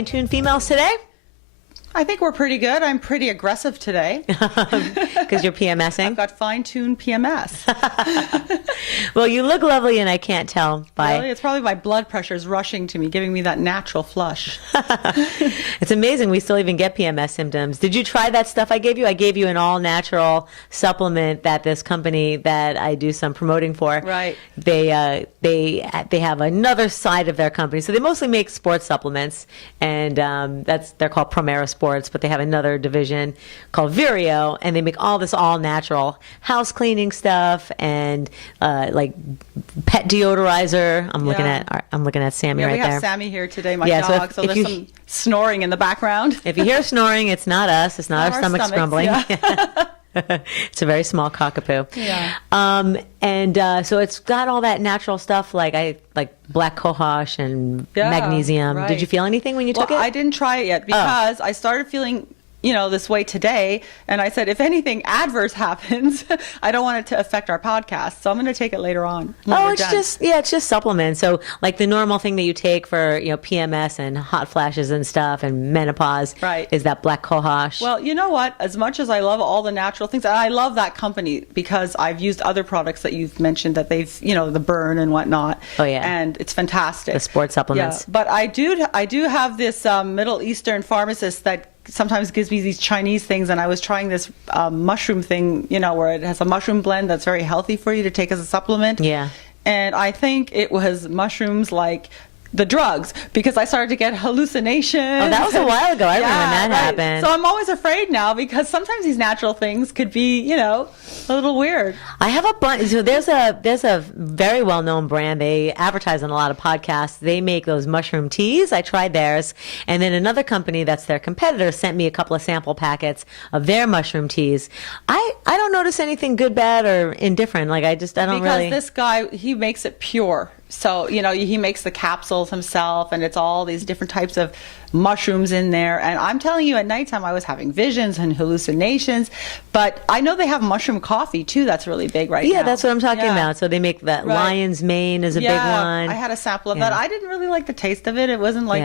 fine-tuned females today? I think we're pretty good. I'm pretty aggressive today. Because you're PMSing? I've got fine-tuned PMS. Well, you look lovely, and I can't tell by... Really? It's probably my blood pressure is rushing to me, giving me that natural flush. It's amazing we still even get PMS symptoms. Did you try that stuff I gave you? I gave you an all-natural supplement that this company that I do some promoting for. Right. They have another side of their company. So they mostly make sports supplements, and they're called Promera Sports, but they have another division called Vireo, and they make all this all-natural house cleaning stuff and like pet deodorizer. I'm looking at Sammy right there. We have Sammy here today, my dog. So there's some snoring in the background. If you hear snoring, it's not us. It's not our stomachs grumbling. Yeah. It's a very small cockapoo. Yeah. So it's got all that natural stuff like black cohosh and magnesium. Right. Did you feel anything when you took it? I didn't try it yet because I started feeling this way today, and I said, if anything adverse happens, I don't want it to affect our podcast, so I'm going to take it later on. It's just supplements. So like the normal thing that you take for PMS and hot flashes and stuff and menopause, right, is that black cohosh. Well, you know what? As much as I love all the natural things, and I love that company because I've used other products that you've mentioned that they've, the burn and whatnot. Oh yeah, and it's fantastic. The sports supplements. Yeah, but I do have this Middle Eastern pharmacist that sometimes gives me these Chinese things, and I was trying this mushroom thing, where it has a mushroom blend that's very healthy for you to take as a supplement. Yeah. And I think it was mushrooms like the drugs, because I started to get hallucinations. Oh, that was a while ago. I remember when that happened. So I'm always afraid now because sometimes these natural things could be, a little weird. I have a bunch. So there's a very well-known brand. They advertise on a lot of podcasts. They make those mushroom teas. I tried theirs. And then another company that's their competitor sent me a couple of sample packets of their mushroom teas. I don't notice anything good, bad, or indifferent. Like I don't really. Because this guy, he makes it pure. So, he makes the capsules himself, and it's all these different types of mushrooms in there. And I'm telling you, at nighttime, I was having visions and hallucinations. But I know they have mushroom coffee, too. That's really big right now. Yeah, that's what I'm talking about. So they make that lion's mane is a big one. I had a sample of that. I didn't really like the taste of it. It wasn't like...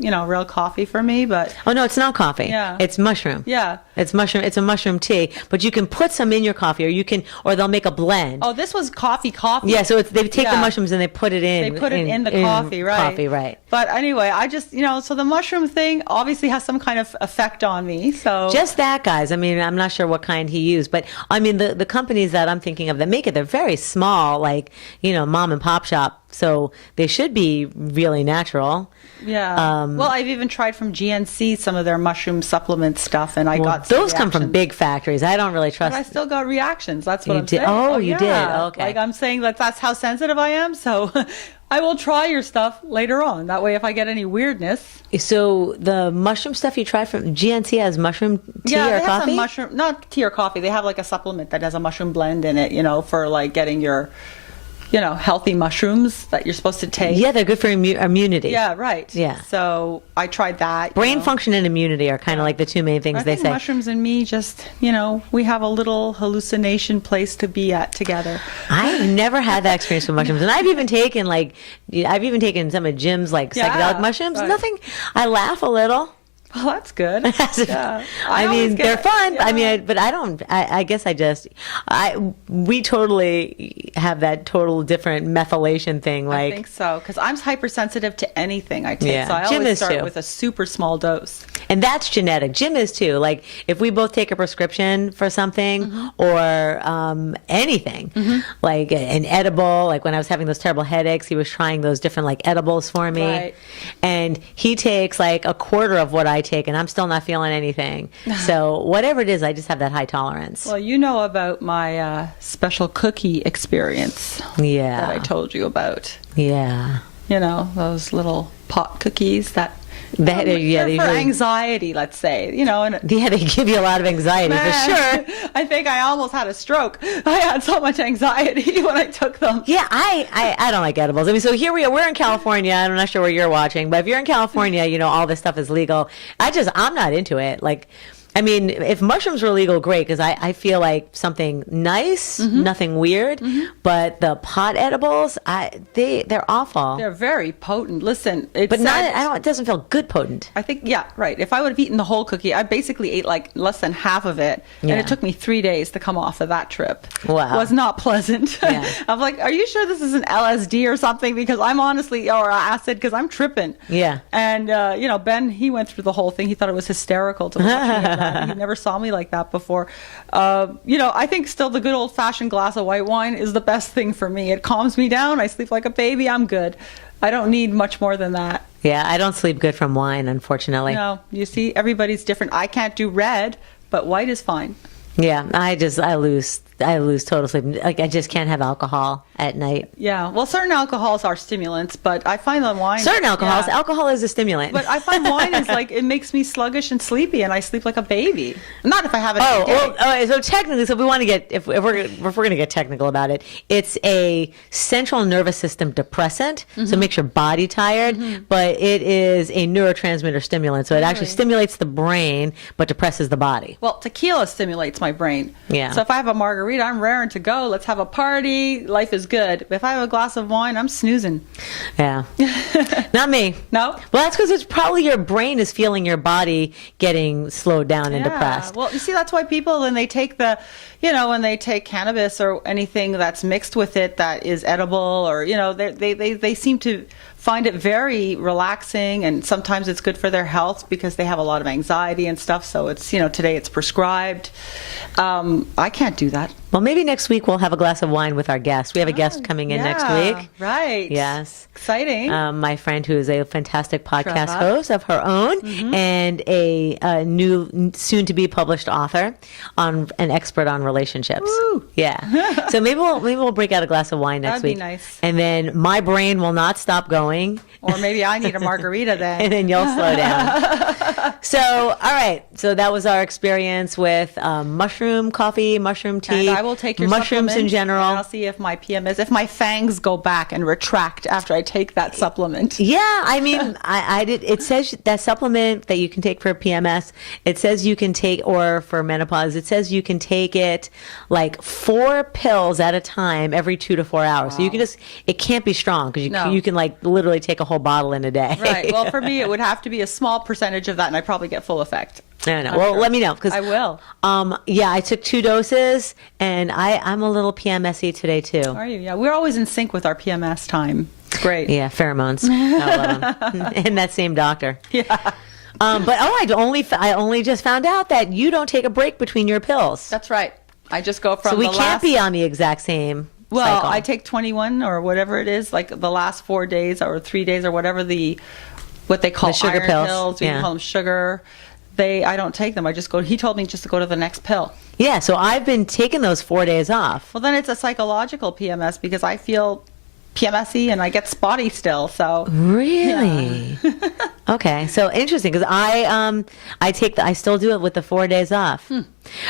real coffee for me, but... Oh, no, it's not coffee. Yeah. It's mushroom. Yeah. It's mushroom. It's a mushroom tea, but you can put some in your coffee, or they'll make a blend. Oh, this was coffee. Yeah, so they take the mushrooms and they put it in. They put it in the coffee, right? Coffee, right. But anyway, I just, so the mushroom thing obviously has some kind of effect on me, so... Just that, guys. I mean, I'm not sure what kind he used, but, I mean, the companies that I'm thinking of that make it, they're very small, like, mom and pop shop, so they should be really natural. Yeah. Well, I've even tried from GNC some of their mushroom supplement stuff, and I got some those come from big factories. I don't really trust. But I still got reactions. That's what I'm saying. Oh, you did. Okay. Like I'm saying that's how sensitive I am. So I will try your stuff later on. That way, if I get any weirdness. So the mushroom stuff you tried from GNC has mushroom tea or coffee? Yeah, they have some mushroom, not tea or coffee. They have like a supplement that has a mushroom blend in it. For like getting your healthy mushrooms that you're supposed to take. Yeah, they're good for immunity. Yeah, right. Yeah. So I tried that. Brain function and immunity are kind of like the two main things they say. Mushrooms and me just, we have a little hallucination place to be at together. I've never had that experience with mushrooms. And I've even taken some of Jim's psychedelic mushrooms. Right. Nothing. I laugh a little. Well, that's good. Yeah. I mean, they're fun. Yeah. I mean, but I don't. I guess we totally have that total different methylation thing. I think so, because I'm hypersensitive to anything I take. Yeah. So I Jim always is start too. with a super small dose. And that's genetic. Jim is too. Like if we both take a prescription for something or anything, like an edible. Like when I was having those terrible headaches, he was trying those different edibles for me, right. And he takes like a quarter of what I take, and I'm still not feeling anything. So whatever it is, I just have that high tolerance. Well, you know about my special cookie experience. Yeah. That I told you about. Yeah. Those little pot cookies that. They're for anxiety, let's say, and yeah, they give you a lot of anxiety for sure. I think I almost had a stroke. I had so much anxiety when I took them. Yeah, I don't like edibles. I mean, so here we're in California. I'm not sure where you're watching, but if you're in California, all this stuff is legal. I'm not into it. Like, I mean, if mushrooms were legal, great, because I feel like something nice, nothing weird. But the pot edibles, they're awful. They're very potent. Listen, it's But not, it doesn't feel good potent. I think, yeah, right. If I would have eaten the whole cookie, I basically ate like less than half of it. Yeah. And it took me 3 days to come off of that trip. Wow. It was not pleasant. Yeah. I'm like, are you sure this is an LSD or something? Because I'm honestly, or acid, because I'm tripping. Yeah. And, Ben, he went through the whole thing. He thought it was hysterical to watch me at that. He never saw me like that before. I think still the good old-fashioned glass of white wine is the best thing for me. It calms me down. I sleep like a baby. I'm good. I don't need much more than that. Yeah, I don't sleep good from wine, unfortunately. No, you see, everybody's different. I can't do red, but white is fine. Yeah, I lose total sleep. Like, I just can't have alcohol at night. Yeah, well, certain alcohols are stimulants, but I find that wine... Certain alcohols, yeah. alcohol is a stimulant. But I find wine is like, it makes me sluggish and sleepy, and I sleep like a baby. Not if I have it every day. Well, so technically, so if we want to get, if we're going to get technical about it, it's a central nervous system depressant, so it makes your body tired, but it is a neurotransmitter stimulant, so it actually stimulates the brain, but depresses the body. Well, tequila stimulates my brain. Yeah. So if I have a margarita, I'm raring to go. Let's have a party. Life is good. If I have a glass of wine, I'm snoozing. Yeah. Not me. No? Well, that's because it's probably your brain is feeling your body getting slowed down and depressed. Well, you see, that's why people, when they take when they take cannabis or anything that's mixed with it that is edible, or, they seem to find it very relaxing, and sometimes it's good for their health because they have a lot of anxiety and stuff. So it's, today it's prescribed. I can't do that. Well, maybe next week we'll have a glass of wine with our guest. We have a guest coming in next week. Right. Yes. Exciting. My friend, who is a fantastic podcast Trevor. host of her own, and a new, soon-to-be published author, an expert on relationships. Woo. Yeah. So maybe we'll break out a glass of wine next That'd be week. nice. And then my brain will not stop going. Or maybe I need a margarita then. And then you'll slow down. So, all right. So that was our experience with mushroom coffee, mushroom tea. And I will take your mushrooms in supplement, general. And I'll see if my PMS, if my fangs go back and retract after I take that supplement. Yeah, I mean, I did. It says that supplement that you can take for PMS. It says you can take, or for menopause, it says you can take it like 4 pills at a time every 2 to 4 hours. So you can it can't be strong, because you can like literally take a whole bottle in a day. Right. Well, for me, it would have to be a small percentage of that, and I probably get full effect. I don't know. Well, let me know, because I will. Yeah, I took 2 doses, and I'm a little PMSy today too. Are you? Yeah, we're always in sync with our PMS time. It's great. Yeah, pheromones. I love them. And that same doctor. Yeah. But I only just found out that you don't take a break between your pills. That's right. I just go from So we can't be on the exact same Well, cycle. I take 21 or whatever it is, like the last 4 days or 3 days or whatever what they call The sugar iron pills. We Yeah. call them sugar. I don't take them. I just go. He told me just to go to the next pill. Yeah, so I've been taking those 4 days off. Well, then it's a psychological PMS because I feel PMSy and I get spotty still. So Really? Okay, so interesting, because I still do it with the 4 days off. All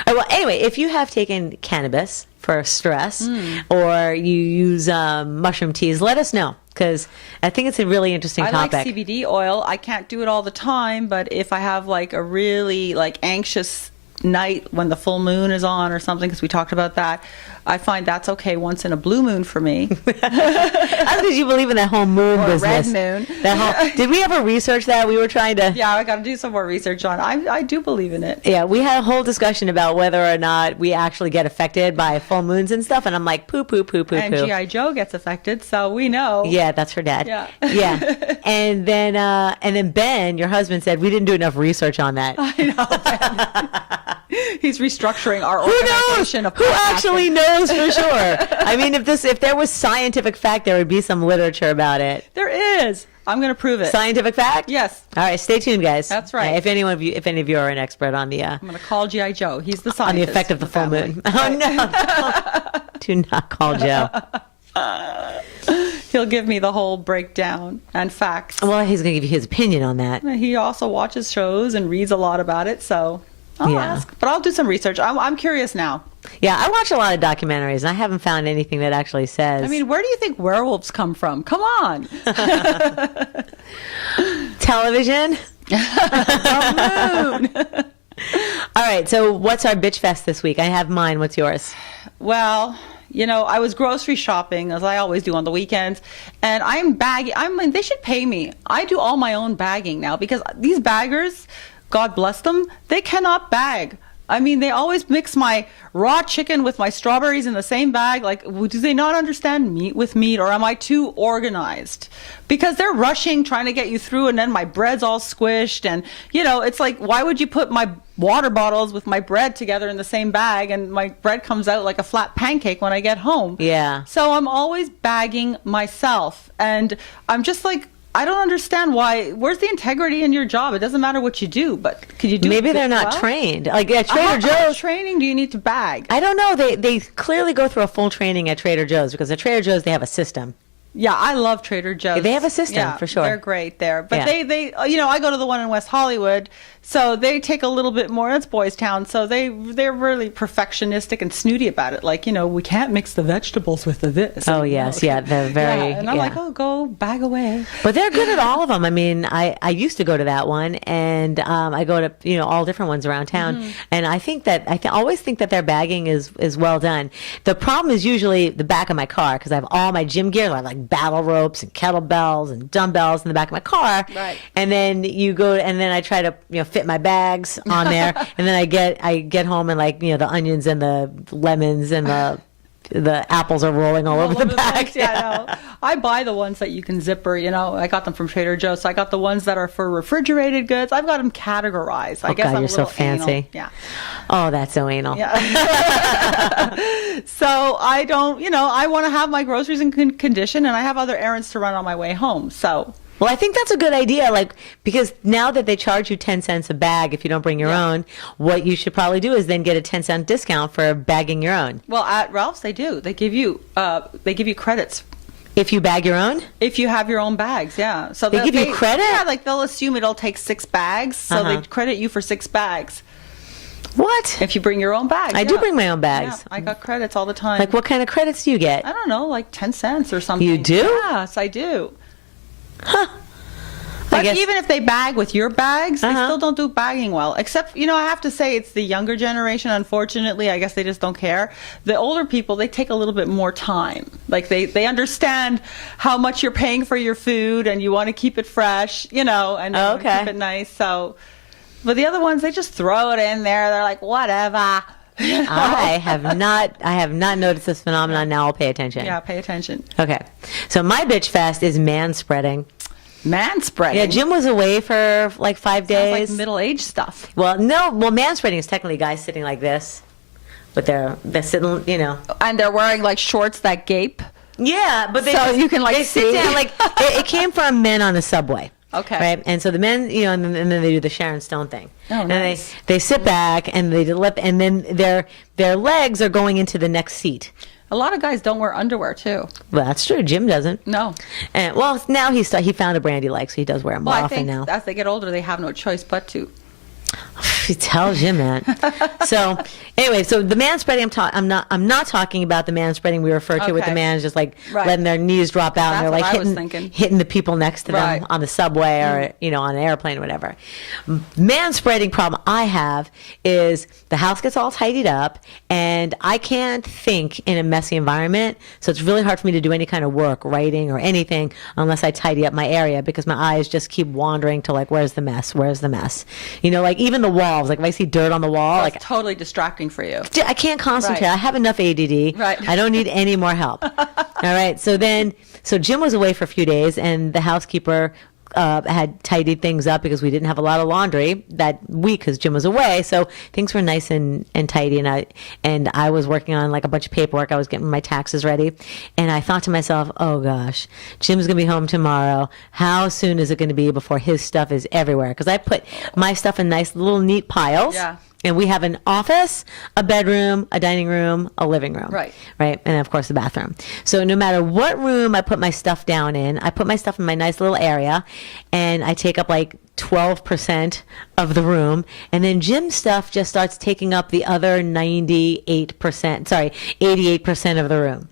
right, well, anyway, if you have taken cannabis for stress or you use mushroom teas, let us know, because I think it's a really interesting topic. I like CBD oil. I can't do it all the time, but if I have like a really like anxious night when the full moon is on or something, because we talked about that, I find that's okay once in a blue moon for me. How did you believe in that whole moon Or business? red moon. Did we ever research that? We were trying to. Yeah, I got to do some more research on. I do believe in it. Yeah, we had a whole discussion about whether or not we actually get affected by full moons and stuff, and I'm like, poo. And G.I. Joe gets affected, so we know. Yeah, that's her dad. Yeah. Yeah. And then Ben, your husband, said we didn't do enough research on that. I know. He's restructuring our Who knows? organization of Who podcasting. actually knows for sure? I mean, if there was scientific fact, there would be some literature about it. There is. I'm going to prove it. Scientific fact? Yes. All right, stay tuned, guys. That's right. If any of you are an expert on the I'm going to call G.I. Joe. He's the on scientist. the effect of the full family. moon. Oh no! Do not call Joe. He'll give me the whole breakdown and facts. Well, he's going to give you his opinion on that. He also watches shows and reads a lot about it, so I'll Yeah. ask. But I'll do some research. I'm curious now. Yeah, I watch a lot of documentaries, and I haven't found anything that actually says. I mean, where do you think werewolves come from? Come on. television. The moon. All right. So what's our bitch fest this week? I have mine. What's yours? Well, I was grocery shopping, as I always do on the weekends, and I'm bagging. They should pay me. I do all my own bagging now because these baggers, God bless them, they cannot bag. I mean, they always mix my raw chicken with my strawberries in the same bag. Like, do they not understand meat with meat, or am I too organized? Because they're rushing, trying to get you through, and then my bread's all squished. And, it's like, why would you put my water bottles with my bread together in the same bag, and my bread comes out like a flat pancake when I get home? Yeah. So I'm always bagging myself. And I'm just like, I don't understand why. Where's the integrity in your job? It doesn't matter what you do, but could you do Maybe it they're not well? trained. Like at Trader How much Joe's. training do you need to bag? I don't know. They clearly go through a full training at Trader Joe's because at Trader Joe's they have a system. Yeah, I love Trader Joe's. They have a system, yeah, for sure. They're great there. But Yeah. they I go to the one in West Hollywood, so they take a little bit more. It's Boys Town, so they're really perfectionistic and snooty about it. Like, we can't mix the vegetables with the this. Oh, yes. Yeah, they're very... Yeah, and I'm yeah. like, oh, go bag away. But they're good at all of them. I mean, I used to go to that one, and I go to all different ones around town, Mm-hmm. and I think that always think that their bagging is well done. The problem is usually the back of my car because I have all my gym gear. I have like battle ropes and kettlebells and dumbbells in the back of my car. Right. And then and then I try to fit my bags on there, and then I get home and the onions and the lemons and the apples are rolling all over the back. Place, yeah, I know. I buy the ones that you can zipper, I got them from Trader Joe's. So I got the ones that are for refrigerated goods. I've got them categorized. I guess God, I'm you're a so little fancy. anal. Yeah. Oh, that's so anal. Yeah. So I don't, I want to have my groceries in condition, and I have other errands to run on my way home. So. Well, I think that's a good idea, because now that they charge you 10 cents a bag if you don't bring your own, what you should probably do is then get a 10-cent discount for bagging your own. Well, at Ralph's they do. They give you credits If you bag your own? if you have your own bags. Yeah. So They give you credit? Yeah, like they'll assume it'll take 6 bags, so they credit you for 6 bags What? if you bring your own bags. I do bring my own bags. Yeah, I got credits all the time. What kind of credits do you get? I don't know, like 10 cents or something. You do? Yes, I do. I But guess- even if they bag with your bags, they Uh-huh. still don't do bagging well. Except, I have to say it's the younger generation, unfortunately. I guess they just don't care. The older people, they take a little bit more time. Like they understand how much you're paying for your food and you want to keep it fresh, and Okay. keep it nice. So, but the other ones, they just throw it in there. They're like, whatever. I have not noticed this phenomenon. Now I'll pay attention. Yeah, pay attention. Okay. So my bitch fest is man spreading. Man-spreading. Yeah, Jim was away for 5 Sounds days. like middle-aged stuff. Well, no. Well, man spreading is technically guys sitting like this, but they're sitting, And they're wearing like shorts that gape. Yeah, but So you can, they see. sit down it came from men on the subway. Okay. Right, and so the men, and then they do the Sharon Stone thing. Oh, and nice. they sit back and and then their legs are going into the next seat. A lot of guys don't wear underwear too. Well, that's true. Jim doesn't. No. And now he found a brand he likes, so he does wear them more Well, I often think now. as they get older, they have no choice but to. He tells Jim that. So anyway, so the man spreading, I'm not talking about the man spreading we refer to with the Okay. man just Right. letting their knees drop out and they're That's what I was hitting thinking. hitting the people next to them Right. on the subway or on an airplane or whatever. Man spreading problem I have is the house gets all tidied up and I can't think in a messy environment, so it's really hard for me to do any kind of work, writing or anything, unless I tidy up my area because my eyes just keep wandering to where's the mess, even the walls. If I see dirt on the wall, It's totally distracting for you. I can't concentrate. Right. I have enough ADD. Right. I don't need any more help. All right. So Jim was away for a few days, and the housekeeper had tidied things up because we didn't have a lot of laundry that week because Jim was away. So things were nice and tidy. And I was working on a bunch of paperwork. I was getting my taxes ready. And I thought to myself, oh gosh, Jim's going to be home tomorrow. How soon is it going to be before his stuff is everywhere? Because I put my stuff in nice little neat piles. Yeah. And we have an office, a bedroom, a dining room, a living room. Right. Right. And of course the bathroom. So no matter what room I put my stuff down in, I put my stuff in my nice little area and I take up 12% of the room. And then Jim's stuff just starts taking up the other 88% of the room.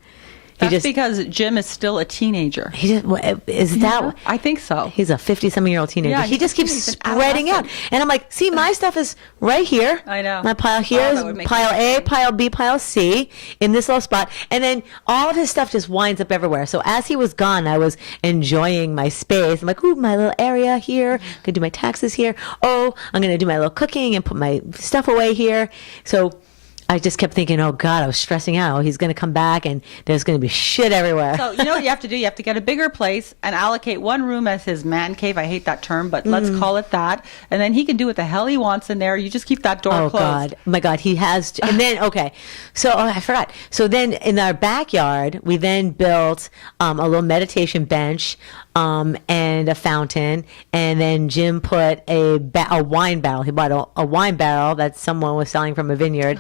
That's because Jim is still a teenager. He just, is that? Yeah, I think so. He's a 50-something-year-old teenager. Yeah, he just keeps he's an spreading out, adolescent. and I'm like, see, my stuff is right here. I know. My pile here Oh, is that would make pile me A, happy. pile B, pile C in this little spot, and then all of his stuff just winds up everywhere. So as he was gone, I was enjoying my space. I'm like, ooh, my little area here. I'm gonna do my taxes here. Oh, I'm gonna do my little cooking and put my stuff away here. So I just kept thinking, oh God, I was stressing out. He's going to come back and there's going to be shit everywhere. So you know what you have to do? You have to get a bigger place and allocate one room as his man cave. I hate that term, but let's call it that. And then he can do what the hell he wants in there. You just keep that door Oh closed. God, my God, he has. And then okay, so I forgot. So then in our backyard, we then built a little meditation bench. And a fountain, and then Jim put a wine barrel. He bought a wine barrel that someone was selling from a vineyard,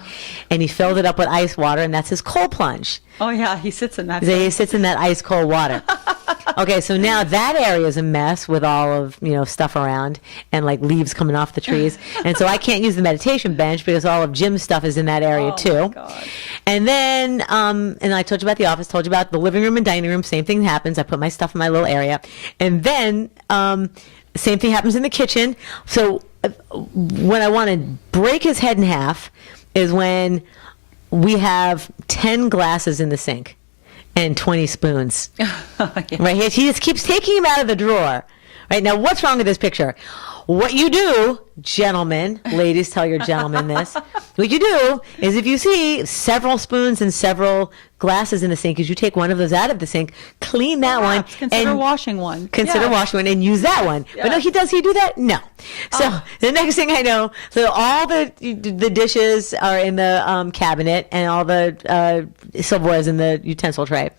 and he filled it up with ice water, and that's his cold plunge. Oh yeah, he sits in that. So he sits in that ice cold water. Okay, so now that area is a mess with all of stuff around and like leaves coming off the trees, and so I can't use the meditation bench because all of Jim's stuff is in that area Oh, too. my God. And then, and I told you about the office, told you about the living room and dining room. Same thing happens. I put my stuff in my little area, and then same thing happens in the kitchen. So when I want to break his head in half is when we have 10 glasses in the sink and 20 spoons. Yeah. Right? He just keeps taking them out of the drawer. Right? Now, what's wrong with this picture? What you do, gentlemen, ladies, tell your gentlemen this. What you do is if you see several spoons and several glasses in the sink, is you take one of those out of the sink, clean that one, Consider washing one. Consider Yeah. washing one and use that one. But no, does he do that? No. So the next thing I know, so all the dishes are in the cabinet and all the silverware is in the utensil tray.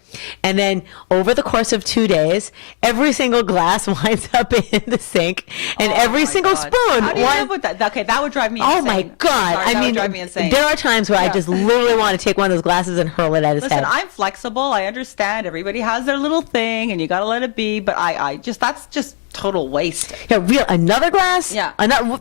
And then over the course of 2 days, every single glass winds up in the sink, and every my single God. spoon. How do you live with that? Okay, that would drive me insane. Oh my God! Sorry, that would drive me insane. there are times where I just literally want to take one of those glasses and hurl it at his Listen, head. I'm flexible. I understand. Everybody has their little thing, and you got to let it be. But that's just total waste. Yeah, another glass? Yeah.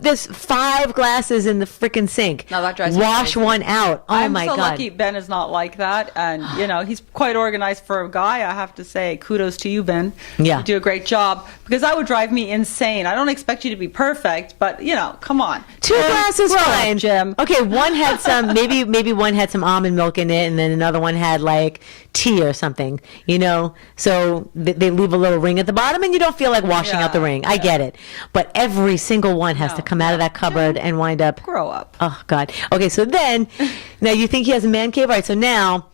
There's 5 glasses in the freaking sink. No, that drives me Wash crazy. one out. Oh I'm my so God. lucky Ben is not like that, and he's quite organized for a guy. I have to say, kudos to you, Ben. Yeah. You do a great job, because that would drive me insane. I don't expect you to be perfect, but come on. 2 glasses grow up, fine, Jim. Okay, one had some maybe one had some almond milk in it, and then another one had like tea or something. So they leave a little ring at the bottom, and you don't feel like washing out the ring. I get it, but every single one has to come out of that cupboard and wind up. Grow up. Oh God. Okay, so then now you think he has a man cave, all right? So now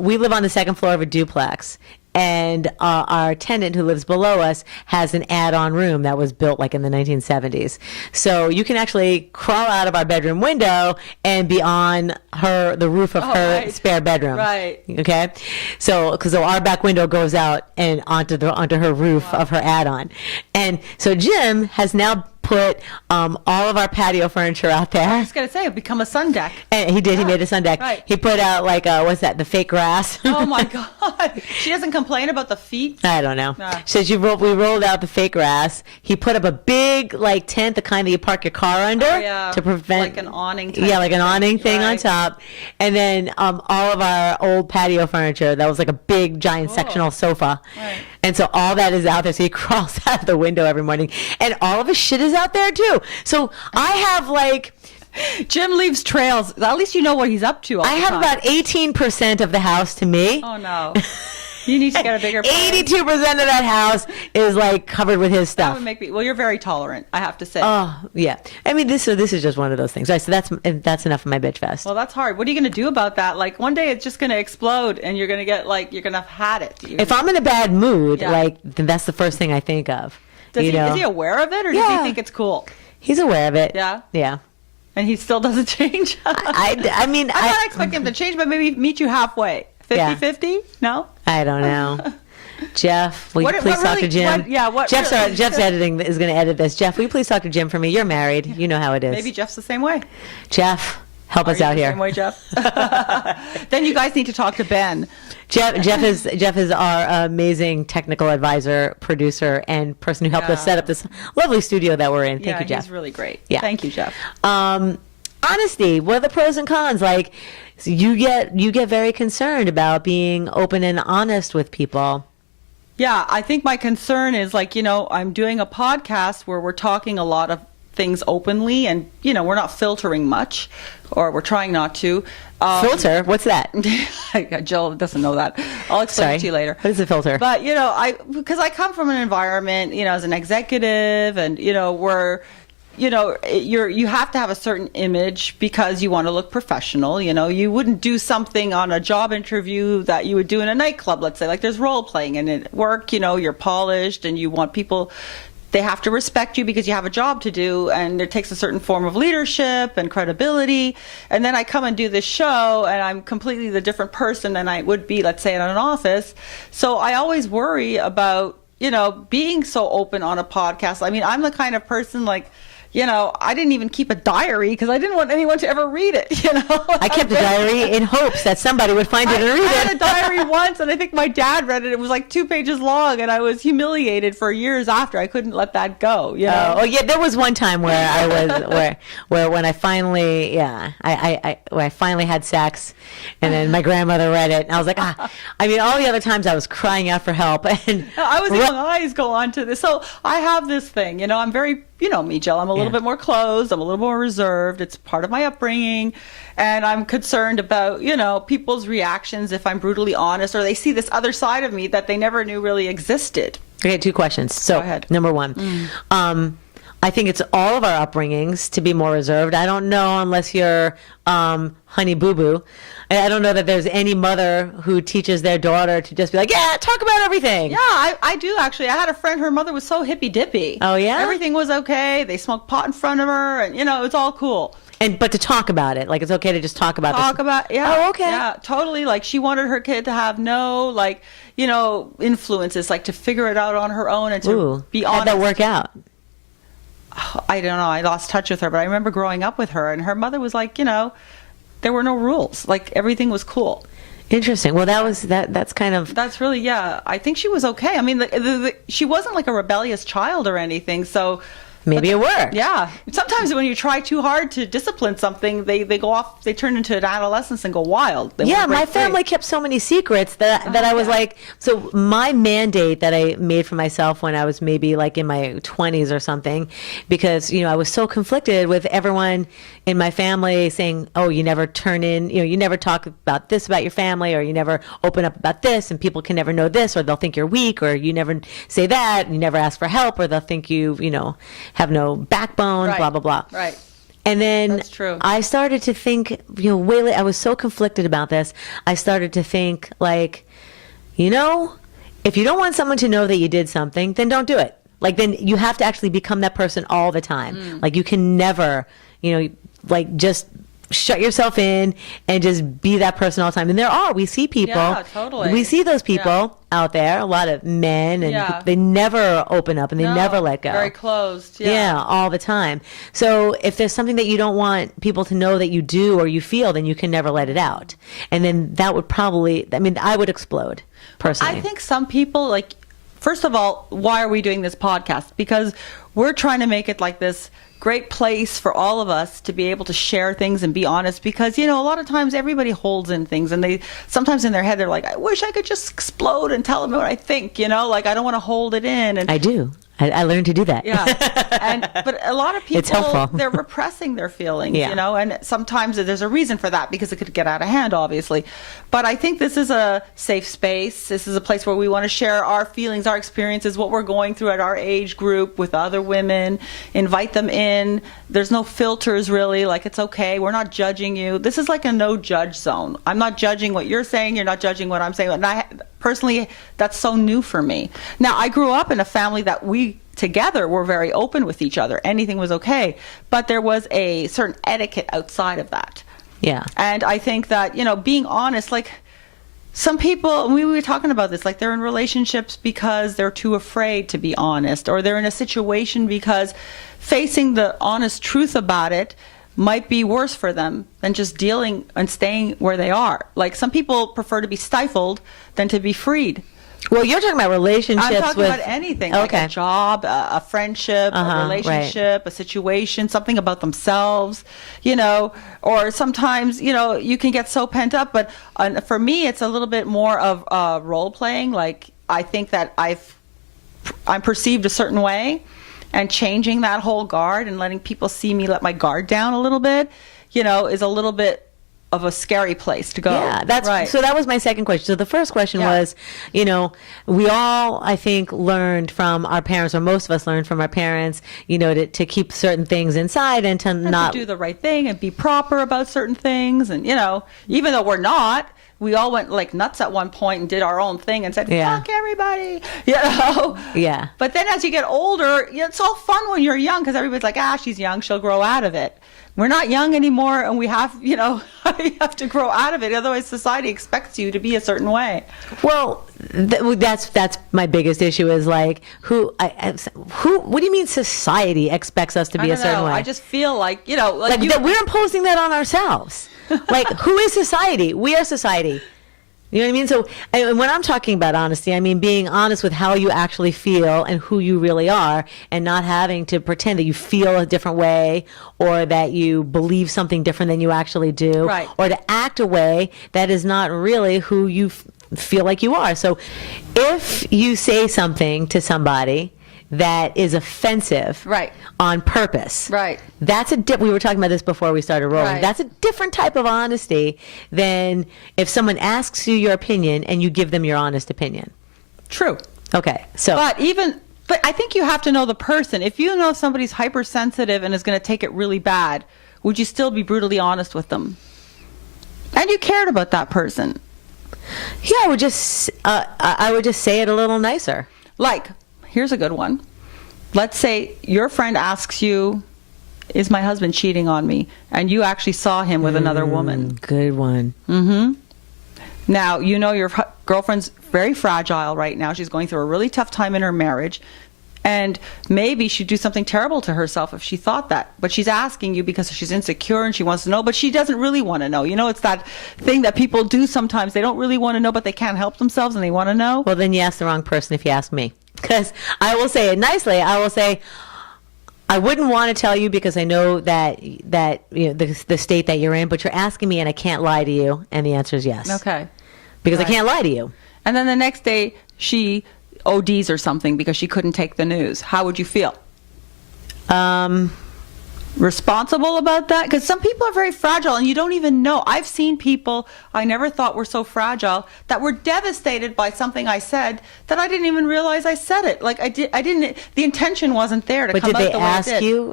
we live on the second floor of a duplex. And our tenant who lives below us has an add-on room that was built like in the 1970s. So you can actually crawl out of our bedroom window and be on the roof of her right. spare bedroom. Right. Okay. So because our back window goes out and onto her roof of her add-on, and so Jim has now put all of our patio furniture out there. I was gonna say, become a sun deck. And he did. He made a sun deck. Right. He put out like what's that? The fake grass. Oh my God! She doesn't complain about the feet. I don't know. Nah. So we rolled out the fake grass. He put up a big like tent, the kind that you park your car under to prevent like an awning. Type like an awning thing on Right. top, and then all of our old patio furniture that was like a big giant sectional sofa, Right. and so all that is out there. So he crawls out the window every morning, and all of his shit is out there too. So I have like. Jim leaves trails. At least you know what he's up to. All I the have time. about 18% of the house to me. Oh no! You need to get a bigger place. 82% of that house is like covered with his That stuff. would make me. Well, you're very tolerant, I have to say. Oh yeah, I mean this is just one of those things. Right, so that's enough of my bitch fest. Well, that's hard. What are you going to do about that? Like one day it's just going to explode, and you're going to get you're going to have had it. If I'm in a bad mood, Yeah. then that's the first thing I think of. Is you know? he aware of it, or does Yeah. he think it's cool? He's aware of it. Yeah? Yeah. And he still doesn't change. I mean I'm not expecting him to change, but maybe meet you halfway. 50-50? No? I don't know. Jeff, will you please talk to Jim? Jeff's editing is going to edit this. Jeff, will you please talk to Jim for me? You're married. You know how it is. Maybe Jeff's the same way. Jeff, help us Are you out the here. Same way, Jeff. Then you guys need to talk to Ben. Jeff is our amazing technical advisor, producer, and person who helped us set up this lovely studio that we're in. Thank you, Jeff. He's really great. Yeah. Thank you, Jeff. Honesty. What are the pros and cons? Like, So you get very concerned about being open and honest with people. Yeah, I think my concern is like, I'm doing a podcast where we're talking a lot of things openly and, we're not filtering much, or we're trying not to. Filter? What's that? Jill doesn't know that. I'll explain it to you later. What is a filter? But, because I come from an environment, as an executive and, where you have to have a certain image because you want to look professional. You wouldn't do something on a job interview that you would do in a nightclub, let's say. Like there's role playing, and at work, you're polished and you want people, they have to respect you because you have a job to do, and it takes a certain form of leadership and credibility. And then I come and do this show and I'm completely the different person than I would be, let's say, in an office. So I always worry about, being so open on a podcast. I mean, I'm the kind of person like, I didn't even keep a diary because I didn't want anyone to ever read it, I kept a diary in hopes that somebody would find it and read it. I had a diary once, and I think my dad read it. It was like 2 pages long, and I was humiliated for years after. I couldn't let that go, Oh, yeah, there was one time where I was, where when I finally, where I finally had sex, and then my grandmother read it, and I was like, I mean, all the other times I was crying out for help. And I was young eyes go on to this. So I have this thing, I'm very, me, Jill, I'm a little bit more closed. I'm a little more reserved. It's part of my upbringing. And I'm concerned about, people's reactions if I'm brutally honest, or they see this other side of me that they never knew really existed. Okay, 2 questions. So, go ahead. Number 1, I think it's all of our upbringings to be more reserved. I don't know unless you're Honey Boo Boo. I don't know that there's any mother who teaches their daughter to just be like, yeah, talk about everything. Yeah, I do actually. I had a friend, her mother was so hippy-dippy. Oh, yeah? Everything was okay. They smoked pot in front of her, and, it's all cool. But to talk about it, like it's okay to just talk about this. Yeah. Oh, okay. Yeah, totally. Like she wanted her kid to have no, influences, like to figure it out on her own and to be honest. How'd that work out? I don't know. I lost touch with her, but I remember growing up with her, and her mother was like, there were no rules. Like everything was cool. Interesting. Well, that's kind of... That's really, I think she was okay. I mean, she wasn't like a rebellious child or anything, so... Maybe it worked. Yeah. Sometimes when you try too hard to discipline something, they go off, they turn into an adolescence and go wild. My family kept so many secrets that I was like, so my mandate that I made for myself when I was maybe like in my 20s or something, because, I was so conflicted with everyone in my family saying, oh, you never turn in, you never talk about this about your family, or you never open up about this, and people can never know this, or they'll think you're weak, or you never say that, and you never ask for help, or they'll think you, have no backbone, right. Blah, blah, blah. Right. And then that's true. I started to think, I was so conflicted about this. I started to think like, if you don't want someone to know that you did something, then don't do it. Like then you have to actually become that person all the time. Like you can never, just shut yourself in and just be that person all the time. And we see people. Yeah, totally. We see those people out there, a lot of men, and they never open up and they never let go. Very closed. Yeah, all the time. So if there's something that you don't want people to know that you do or you feel, then you can never let it out. And then that would probably, I would explode, personally. I think some people, first of all, why are we doing this podcast? Because we're trying to make it like this great place for all of us to be able to share things and be honest, because a lot of times everybody holds in things, and they sometimes in their head they're like, I wish I could just explode and tell them what I think, I don't want to hold it in. And I do. I learned to do that. But a lot of people, they're repressing their feelings, and sometimes there's a reason for that because it could get out of hand, obviously. But I think this is a safe space. This is a place where we want to share our feelings, our experiences, what we're going through at our age group with other women, invite them in. There's no filters really, it's okay. We're not judging you. This is like a no judge zone. I'm not judging what you're saying. You're not judging what I'm saying. And personally, that's so new for me. Now, I grew up in a family that we together were very open with each other. Anything was okay. But there was a certain etiquette outside of that. Yeah. And I think that, being honest, some people, we were talking about this, they're in relationships because they're too afraid to be honest, or they're in a situation because facing the honest truth about it might be worse for them than just dealing and staying where they are. Some people prefer to be stifled than to be freed. Well, you're talking about relationships. I'm talking with about anything, like okay. a job, a friendship, a Right. relationship, a situation, something about themselves, or sometimes, you can get so pent up. But for me, it's a little bit more of role playing. Like, I think that I'm perceived a certain way, and changing that whole guard and letting people see me let my guard down a little bit, is a little bit of a scary place to go. Yeah, that's right. So that was my second question. So the first question was, we all, I think, learned from our parents, or most of us learned from our parents, to keep certain things inside and to not do the right thing and be proper about certain things. And, even though we're not, we all went like nuts at one point and did our own thing and said, fuck everybody, Yeah. But then as you get older, it's all fun when you're young because everybody's like, she's young, she'll grow out of it. We're not young anymore, and we have, you have to grow out of it. Otherwise, society expects you to be a certain way. Well, that's my biggest issue is like, who, what do you mean society expects us to be a certain way? I just feel like, that we're imposing that on ourselves. Like, who is society? We are society. You know what I mean? So and when I'm talking about honesty, I mean being honest with how you actually feel and who you really are, and not having to pretend that you feel a different way or that you believe something different than you actually do, right, or to act a way that is not really who you feel like you are. So if you say something to somebody that is offensive, right, on purpose, right, that's we were talking about this before we started rolling. Right. That's a different type of honesty than if someone asks you your opinion and you give them your honest opinion. True. Okay, so but I think you have to know the person. If you know somebody's hypersensitive and is going to take it really bad, would you still be brutally honest with them? And you cared about that person. Yeah, I would just say it a little nicer. Like, here's a good one. Let's say your friend asks you, is my husband cheating on me? And you actually saw him with another woman. Good one. Mm-hmm. Now, your girlfriend's very fragile right now. She's going through a really tough time in her marriage. And maybe she'd do something terrible to herself if she thought that. But she's asking you because she's insecure and she wants to know, but she doesn't really want to know. It's that thing that people do sometimes. They don't really want to know, but they can't help themselves and they want to know. Well, then you ask the wrong person if you ask me. Because I will say it nicely. I will say, I wouldn't want to tell you because I know that the state that you're in, but you're asking me and I can't lie to you. And the answer is yes. Okay. Because I can't lie to you. And then the next day she ODs or something because she couldn't take the news. How would you feel? Responsible about that? Because some people are very fragile and you don't even know. I've seen people I never thought were so fragile that were devastated by something I said that I didn't even realize I said it. Like I didn't, the intention wasn't there to come out the way it did.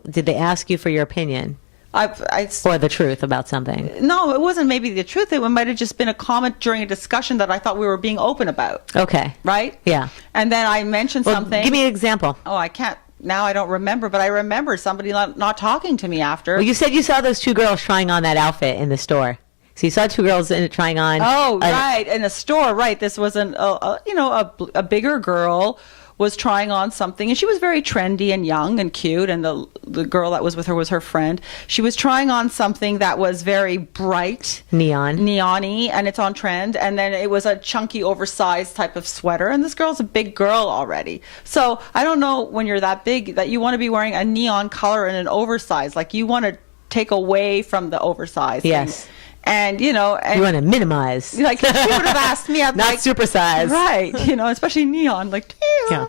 But did they ask you for your opinion? Or the truth about something? No, it wasn't maybe the truth. It might have just been a comment during a discussion that I thought we were being open about. Okay. Right? Yeah. And then I mentioned something. Give me an example. Oh, I can't. Now I don't remember, but I remember somebody not talking to me after. Well, you said you saw those two girls trying on that outfit in the store. So you saw two girls trying on. Oh, right, in a store, right. This was a bigger girl was trying on something, and she was very trendy and young and cute, and the girl that was with her was her friend. She was trying on something that was very bright. Neon-y, and it's on trend, and then it was a chunky, oversized type of sweater, and this girl's a big girl already. So I don't know when you're that big that you want to be wearing a neon color and an oversized. Like, you want to take away from the oversized. Yes. Thing. And, you want to minimize. Like, if she would have asked me, I'd not supersize. Right. Especially neon. Like, yeah.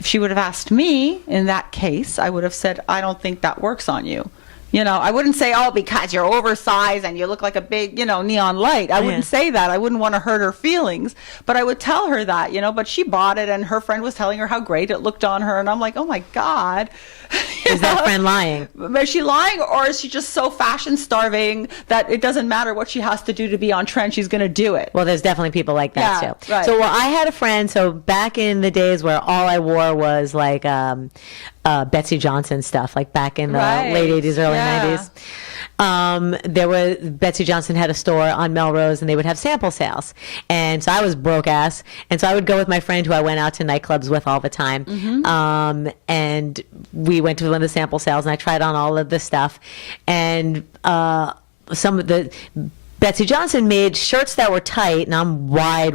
If she would have asked me in that case, I would have said, I don't think that works on you. I wouldn't say, oh, because you're oversized and you look like a big, neon light. I wouldn't say that. I wouldn't want to hurt her feelings. But I would tell her that, but she bought it and her friend was telling her how great it looked on her. And I'm like, oh, my God. Is that friend lying? Is she lying, or is she just so fashion starving that it doesn't matter what she has to do to be on trend, she's going to do it? Well, there's definitely people like that too. Right. So I had a friend. So back in the days where all I wore was like Betsy Johnson stuff, like back in the late 80s, early 90s. Betsy Johnson had a store on Melrose, and they would have sample sales. And so I was broke ass. And so I would go with my friend who I went out to nightclubs with all the time. Mm-hmm. And we went to one of the sample sales, and I tried on all of this stuff. And some of the Betsy Johnson made shirts that were tight, and I'm wide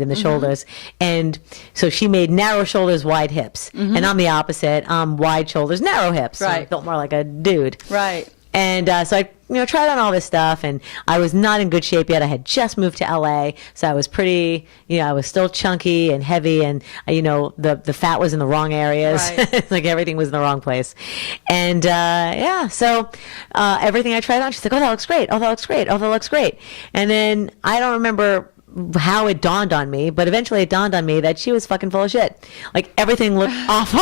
in the shoulders. And so she made narrow shoulders, wide hips. And I'm the opposite. I'm wide shoulders, narrow hips. So I Right. built more like a dude. Right. And so I, tried on all this stuff, and I was not in good shape yet. I had just moved to LA, so I was pretty, I was still chunky and heavy, and the fat was in the wrong areas, Right. like everything was in the wrong place. And so everything I tried on, she's like, "Oh, that looks great. Oh, that looks great. Oh, that looks great." And then I don't remember how it dawned on me, but eventually it dawned on me that she was fucking full of shit. Like everything looked awful.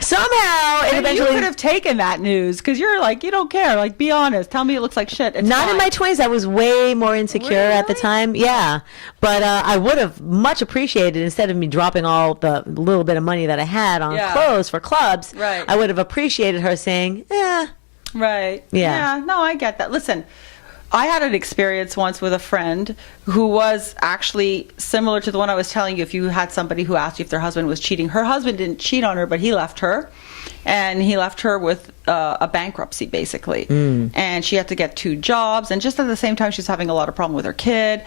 Somehow it And eventually. you could have taken that news because you're like, you don't care. Like, be honest. Tell me it looks like shit. It's Not in fine. my 20s. I was way more insecure at the Really? time. Yeah. But I would have much appreciated, instead of me dropping all the little bit of money that I had on Yeah. clothes for clubs, Right. I would have appreciated her saying, Right. Yeah. No, I get that. Listen, I had an experience once with a friend who was actually similar to the one I was telling you. If you had somebody who asked you if their husband was cheating, her husband didn't cheat on her, but he left her. And he left her with a bankruptcy, basically. And she had to get 2 jobs. And just at the same time, she was having a lot of problem with her kid.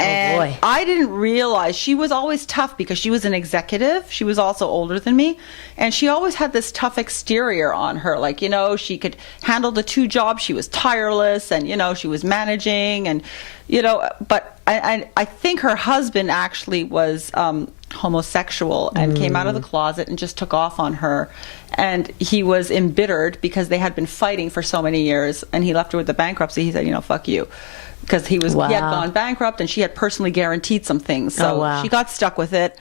And boy. I didn't realize she was always tough because she was an executive. She was also older than me. And she always had this tough exterior on her. Like, she could handle the 2 jobs. She was tireless and, she was managing and, but I think her husband actually was homosexual and came out of the closet and just took off on her. And he was embittered because they had been fighting for so many years and he left her with the bankruptcy. He said, fuck you. Because he had Wow. gone bankrupt and she had personally guaranteed some things. So Oh, wow. she got stuck with it.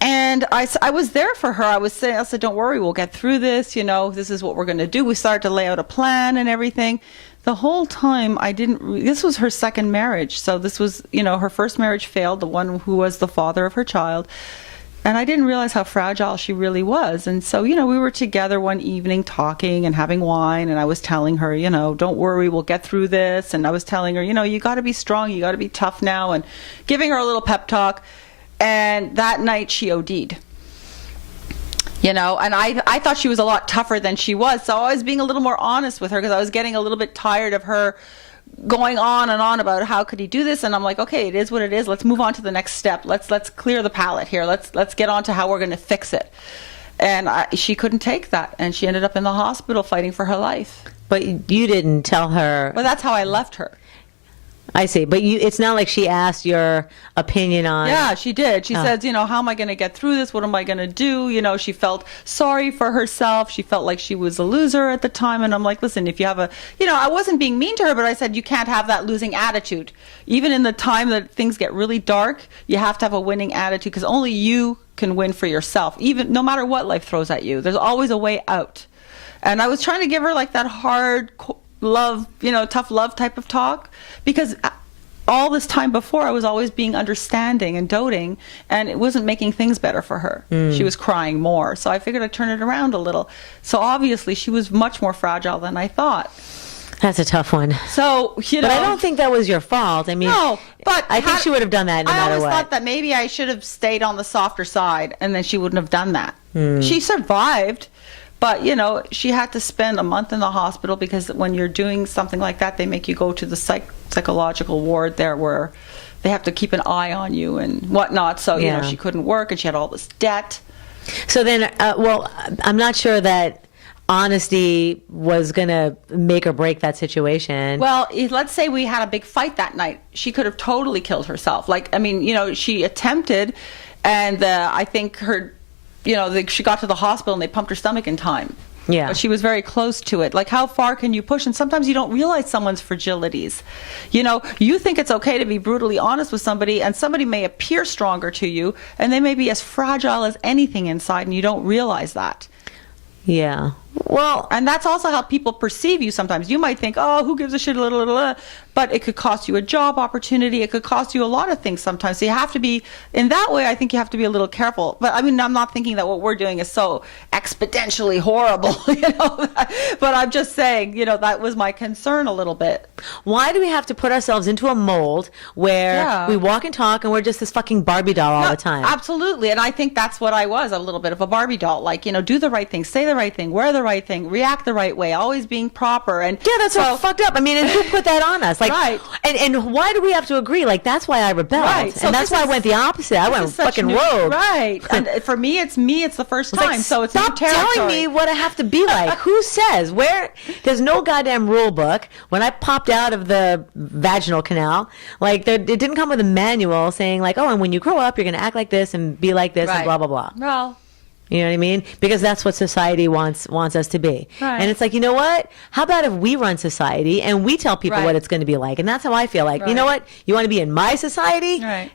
And I was there for her. I said, don't worry, we'll get through this. This is what we're going to do. We started to lay out a plan and everything. The whole time this was her second marriage. So this was, her first marriage failed, the one who was the father of her child. And I didn't realize how fragile she really was. And so, we were together one evening talking and having wine. And I was telling her, don't worry, we'll get through this. And I was telling her, you got to be strong. You got to be tough now. And giving her a little pep talk. And that night she OD'd. And I thought she was a lot tougher than she was. So I was being a little more honest with her because I was getting a little bit tired of her going on and on about how could he do this, and I'm like, okay, it is what it is. Let's move on to the next step. Let's clear the palette here. Let's get on to how we're going to fix it. And she couldn't take that, and she ended up in the hospital fighting for her life. But you didn't tell her. Well, that's how I left her. I see. But it's not like she asked your opinion on. Yeah, she did. She said, how am I going to get through this? What am I going to do? She felt sorry for herself. She felt like she was a loser at the time. And I'm like, listen, if you have I wasn't being mean to her, but I said, you can't have that losing attitude. Even in the time that things get really dark, you have to have a winning attitude because only you can win for yourself. Even no matter what life throws at you, there's always a way out. And I was trying to give her like that hard love, tough love type of talk, because all this time before I was always being understanding and doting, and it wasn't making things better for her. She was crying more. So I figured I'd turn it around a little. So obviously she was much more fragile than I thought. That's a tough one. So, But I don't think that was your fault. I mean, no, but I think she would have done that no I matter always what. thought that maybe I should have stayed on the softer side, and then she wouldn't have done that. She survived. But, she had to spend a month in the hospital because when you're doing something like that, they make you go to the psychological ward there where they have to keep an eye on you and whatnot. So, she couldn't work and she had all this debt. So then, I'm not sure that honesty was going to make or break that situation. Well, let's say we had a big fight that night. She could have totally killed herself. She attempted, and I think her... she got to the hospital and they pumped her stomach in time. Yeah. But she was very close to it. Like, how far can you push? And sometimes you don't realize someone's fragilities. You think it's okay to be brutally honest with somebody, and somebody may appear stronger to you, and they may be as fragile as anything inside, and you don't realize that. Yeah. Well, And that's also how people perceive you sometimes. You might think, oh, who gives a shit, but it could cost you a job opportunity. It could cost you a lot of things sometimes. So you have to be, in that way, I think you have to be a little careful. But I'm not thinking that what we're doing is so exponentially horrible, but I'm just saying, that was my concern a little bit. why do we have to put ourselves into a mold where Yeah. we walk and talk and we're just this fucking Barbie doll all the time? Absolutely. And I think that's what I was, a little bit of a Barbie doll. Like, do the right thing, say the right thing, wear the the right thing, react the right way, always being proper. And yeah, that's so fucked up. I mean, and who put that on us? Like, right. And why do we have to agree? Like, that's why I rebelled. Right. So and that's why I went the opposite. I went fucking rogue. Right. And for me, it's the first time. Like, so it's stop new territory. telling me what I have to be like. Who says? There's no goddamn rule book. When I popped out of the vaginal canal, like, it didn't come with a manual saying, like, oh, and when you grow up, you're going to act like this and be like this and blah, blah, blah. Well, you know what I mean? Because that's what society wants us to be. Right. And it's like, you know what? How about if we run society and we tell people what it's going to be like? And that's how I feel like, you know what? You want to be in my society? Right.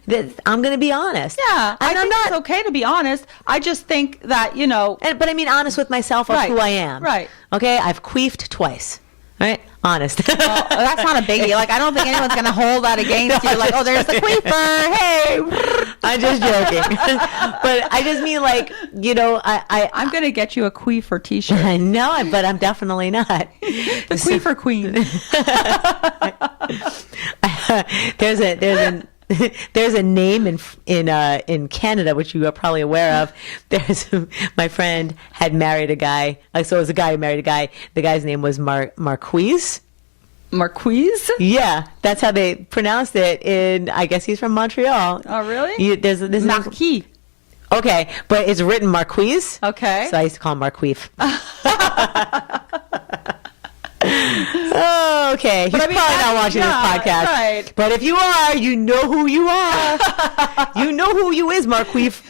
I'm going to be honest. Yeah. And I think it's okay to be honest. I just think that, but I mean honest with myself of who I am. Right. Okay? I've queefed twice. Right? Honest. Well, that's not a biggie. Like, I don't think anyone's going to hold that against you. Like, oh, there's the queefer. Hey. I'm just joking. But I just mean, like, I'm going to get you a queefer t-shirt. I know, but I'm definitely not. The queefer queen. There's a name in Canada, which you are probably aware of. My friend had married a guy. So it was a guy who married a guy. The guy's name was Marquise. Marquise? Yeah, that's how they pronounced it. I guess he's from Montreal. Oh, really? There's Marquis. Okay, but it's written Marquise. Okay. So I used to call him Marquise. Oh, okay. He's probably not watching this podcast. Right. But if you are, you know who you are. You know who you is, Marquise.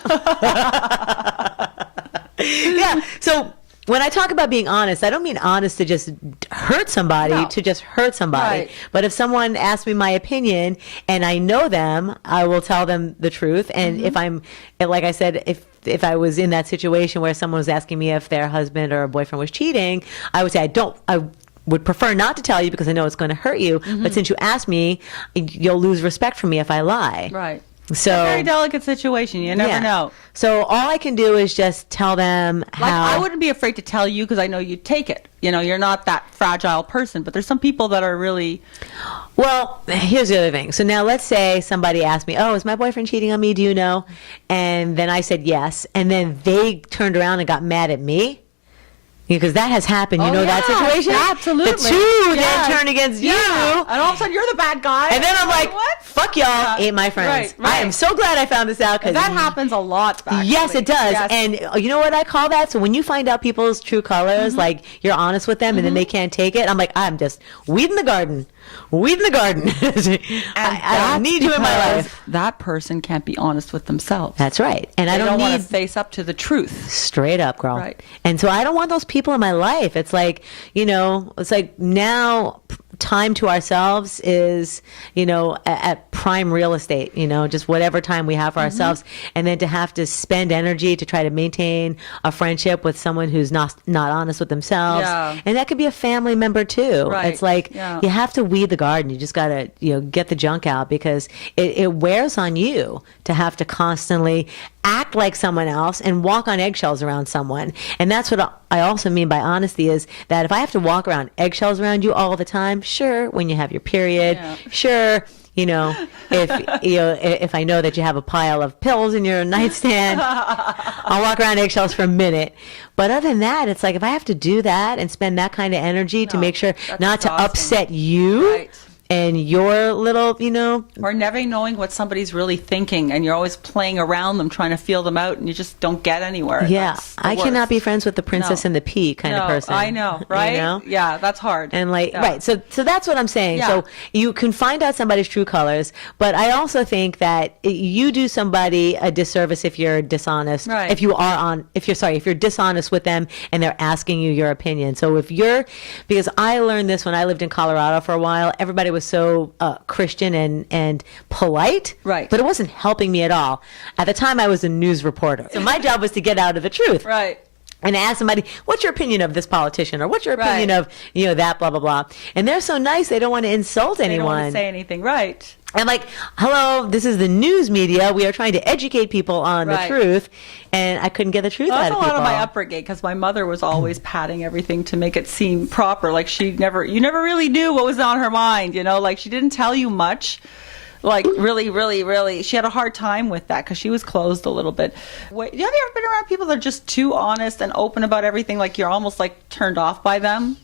Yeah. So when I talk about being honest, I don't mean honest to just hurt somebody, Right. But if someone asks me my opinion and I know them, I will tell them the truth. And if I'm, like I said, if I was in that situation where someone was asking me if their husband or boyfriend was cheating, I would say I would prefer not to tell you because I know it's going to hurt you. But since you asked me, you'll lose respect for me if I lie. Right. So it's a very delicate situation. You never know. So all I can do is just tell them how. Like, I wouldn't be afraid to tell you because I know you'd take it. You're not that fragile person. But there's some people that are really. Well, here's the other thing. So now let's say somebody asked me, oh, is my boyfriend cheating on me? Do you know? And then I said yes. And then they turned around and got mad at me. Because that has happened. You know that situation? Absolutely. The two then turn against you. And all of a sudden, you're the bad guy. And then I'm like, what? Fuck y'all, ain't my friends. Right. I am so glad I found this out. That happens a lot, actually. Yes, it does. Yes. And you know what I call that? So when you find out people's true colors, like you're honest with them and then they can't take it, I'm like, I'm just weeding the garden. I don't need you in my life. That person can't be honest with themselves. That's right. And I don't want need to face up to the truth. Straight up, girl. Right. And so I don't want those people in my life. It's like, it's like now time to ourselves is, at prime real estate, just whatever time we have for ourselves. And then to have to spend energy to try to maintain a friendship with someone who's not honest with themselves. Yeah. And that could be a family member too. Right. It's like, you have to weed the garden. You just got to, get the junk out because it wears on you to have to constantly act like someone else and walk on eggshells around someone. And that's what I also mean by honesty is that if I have to walk around eggshells around you all the time, sure, when you have your period, sure, if I know that you have a pile of pills in your nightstand, I'll walk around eggshells for a minute. But other than that, it's like if I have to do that and spend that kind of energy to make sure not to upset you. Right. And your little, Or never knowing what somebody's really thinking, and you're always playing around them, trying to feel them out, and you just don't get anywhere. Yeah, I cannot be friends with the princess and the pea kind of person. I know, right? Yeah, that's hard. And right, so that's what I'm saying. Yeah. So you can find out somebody's true colors, but I also think that you do somebody a disservice if you're dishonest. Right. If you're dishonest with them and they're asking you your opinion. So because I learned this when I lived in Colorado for a while, everybody was so Christian and polite, right? But it wasn't helping me at all. At the time, I was a news reporter, so my job was to get out of the truth, right? And ask somebody, "What's your opinion of this politician?" or "What's your opinion of that blah blah blah?" And they're so nice; they don't want to insult anyone. They don't want to say anything, right? I'm like, hello, this is the news media. We are trying to educate people on the truth. And I couldn't get the truth out of people. That's a lot of my upbringing because my mother was always padding everything to make it seem proper. Like you never really knew what was on her mind, like she didn't tell you much. Like really, really, really, she had a hard time with that because she was closed a little bit. Wait, have you ever been around people that are just too honest and open about everything? Like you're almost like turned off by them?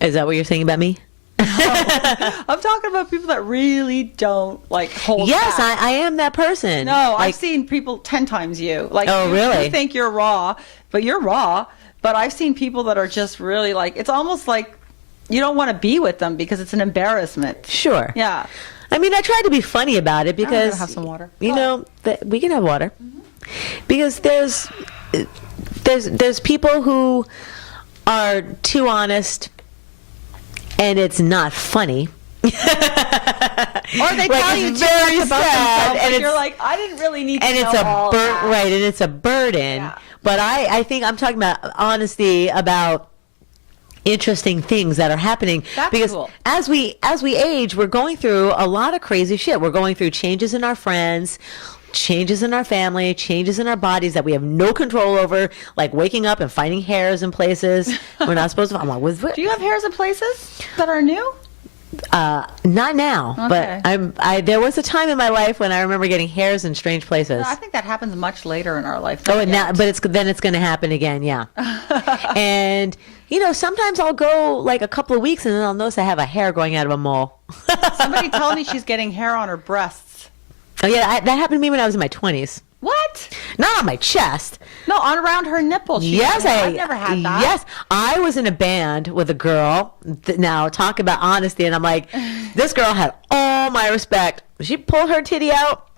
Is that what you're saying about me? I'm talking about people that really don't like hold Yes, back. I am that person. No, like, I've seen people 10 times you. Like, Oh, really? You think you're raw, but you're raw. But I've seen people that are just really like, it's almost like you don't want to be with them because it's an embarrassment. Sure. Yeah. I mean, I tried to be funny about it I'm gonna because have some water. You know, we can have water because there's people who are too honest, and it's not funny. Or they Like, tell you it's too very much about sad, themselves, and and you're it's- like, I didn't really need to And it's know a all that. right, and it's a burden. Yeah. But I think I'm talking about honesty about interesting things that are happening. That's because cool. as we age, we're going through a lot of crazy shit. We're going through changes in our friends, changes in our family, changes in our bodies that we have no control over, like waking up and finding hairs in places we're not supposed to. I'm like, Do you have hairs in places that are new? not now, Okay. but there was a time in my life when I remember getting hairs in strange places. I think that happens much later in our life. Oh, Not and now, yet. but then it's going to happen again, yeah. And sometimes I'll go like a couple of weeks and then I'll notice I have a hair growing out of a mole. Somebody told me she's getting hair on her breasts. Oh yeah, that happened to me when I was in my 20s. What? Not on my chest. No, on around her nipple. Yes, I've never had that. Yes, I was in a band with a girl. Now talk about honesty, and I'm like, this girl had all my respect. She pulled her titty out,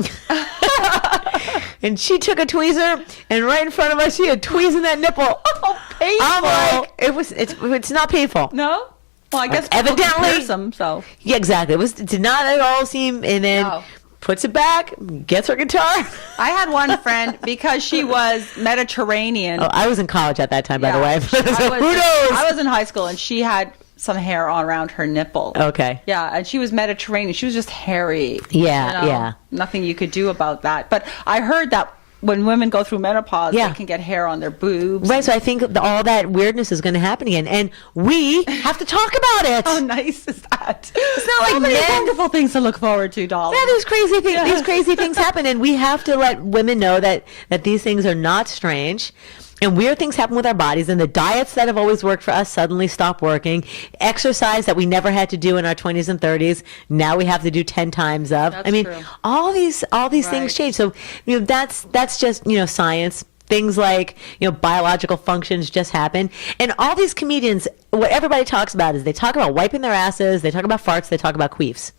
and she took a tweezer, and right in front of us, she had tweezing that nipple. Oh, painful. I'm like, it's not painful. No? Well, I guess Evidently- people can pierce them, so. Yeah, exactly. It did not at all seem, and then No. puts it back, gets her guitar. I had one friend, because she was Mediterranean. Oh, I was in college at that time, by the Yeah, way. So I who knows? I was in high school, and she had some hair on around her nipple. Okay. Yeah, and she was Mediterranean. She was just hairy. Yeah, yeah. Nothing you could do about that. But I heard that when women go through menopause, Yeah. they can get hair on their boobs. Right, so I think all that weirdness is going to happen again, and we have to talk about it. How nice is that? It's not like men- wonderful things to look forward to, darling. Yeah, there's crazy things. These crazy things happen, and we have to let women know that these things are not strange. And weird things happen with our bodies, and the diets that have always worked for us suddenly stop working. Exercise that we never had to do in our 20s and 30s, now we have to do 10 times of. That's I mean, true. all these Right. things change. So that's just science. Things like biological functions just happen, and all these comedians, what everybody talks about is they talk about wiping their asses, they talk about farts, they talk about queefs,